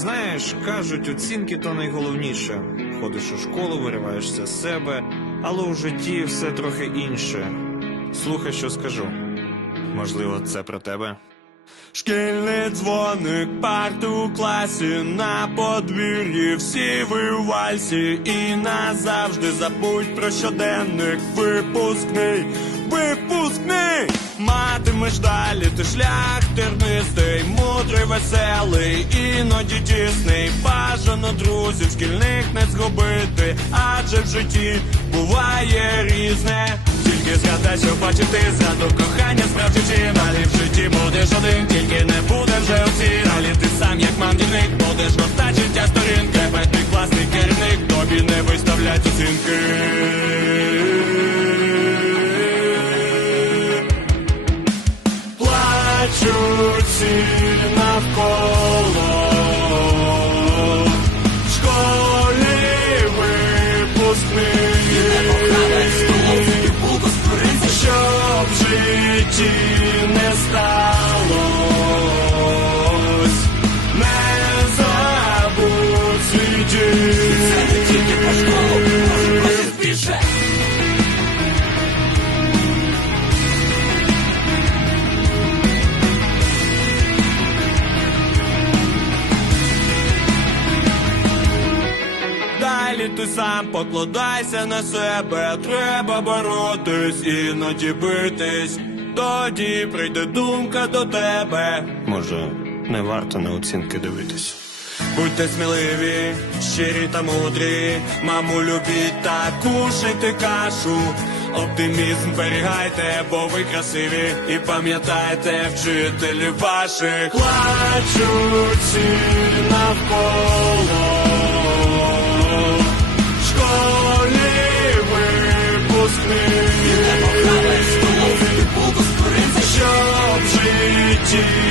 Знаєш, кажуть, оцінки то найголовніше. Ходиш у школу, вириваєшся з себе, але у житті все трохи інше. Слухай, що скажу. Можливо, це про тебе. Шкільний дзвоник, парти у класі, на подвір'ї всі ви у вальсі І назавжди забудь про щоденник Випускний, випускний Матимеш далі. Ти шлях тернистий, мудрий, веселий, іноді тісний. Бажано друзів шкільних не згубити, адже в житті буває різне. Тільки згадай, що бачив ти згаду кохання справді чи далі в житті будеш один, тільки не буде вже всі Далі ти сам, як мандільник, будеш життя сторінки Петний класний керівник, тобі не виставлять оцінки Плачуть всі навколо. В школі випускний Щоб житті ти сам покладайся на себе, треба боротись, іноді битись, тоді прийде думка до тебе. Може, не варто на оцінки дивитись. Будьте сміливі, щирі та мудрі, маму любіть та кушайте кашу. Оптимізм берігайте, бо ви красиві, і пам'ятайте вчителів ваших. Плачуть навколо. to